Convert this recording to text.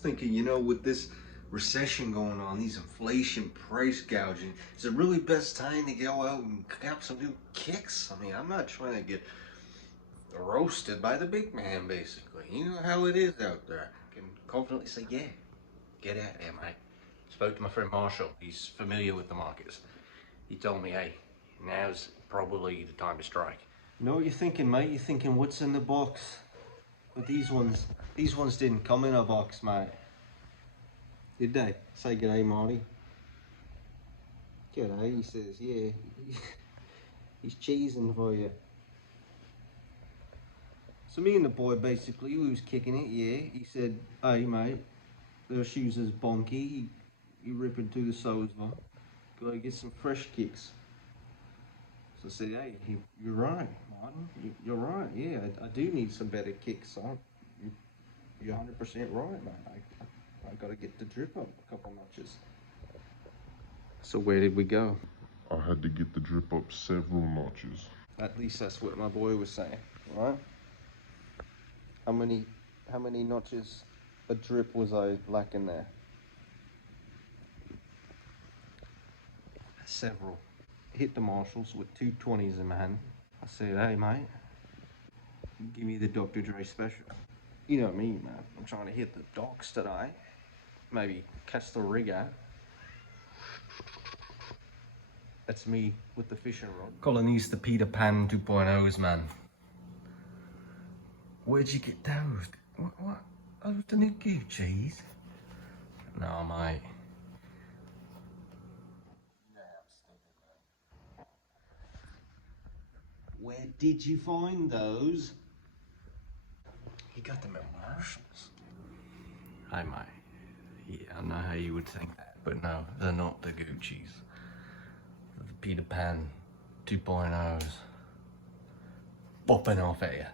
Thinking, with this recession going on, these inflation price gouging, is it really best time to go out and grab some new kicks? I mean, I'm not trying to get roasted by the big man, basically. You know how it is out there. I can confidently say, yeah, get at it, mate. Spoke to my friend Marshall. He's familiar with the markets. He told me, hey, now's probably the time to strike. You know what you're thinking, mate? You're thinking, what's in the box? But these ones didn't come in a box, mate. Did they? Say g'day, Marty. G'day, he says, yeah. He's cheesing for you. So me and the boy, basically, we was kicking it, yeah. He said, hey, mate, their shoes is bonky. You ripping through the soles, man. Gotta get some fresh kicks. So I said, hey, you're right, Martin. You're right, yeah. I do need some better kicks. You're 100% right, man. I gotta get the drip up a couple notches. So where did we go? I had to get the drip up several notches. At least that's what my boy was saying, right? How many notches a drip was I lacking there? Several. Hit the marshals with 220s in my hand. I said, hey mate, give me the Dr. Dre special. You know me, man. I'm trying to hit the docks today. Maybe catch the rig out. That's me with the fishing rod. Calling these the Peterpan 2.0s, man. Where'd you get those? What? Those the new Gucci's? No, mate. Where did you find those? You got them at Marshall's. Hey, mate. Yeah, I know how you would think that, but no, they're not the Gucci's. They're the Peter Pan 2.0s. Bopping off at you.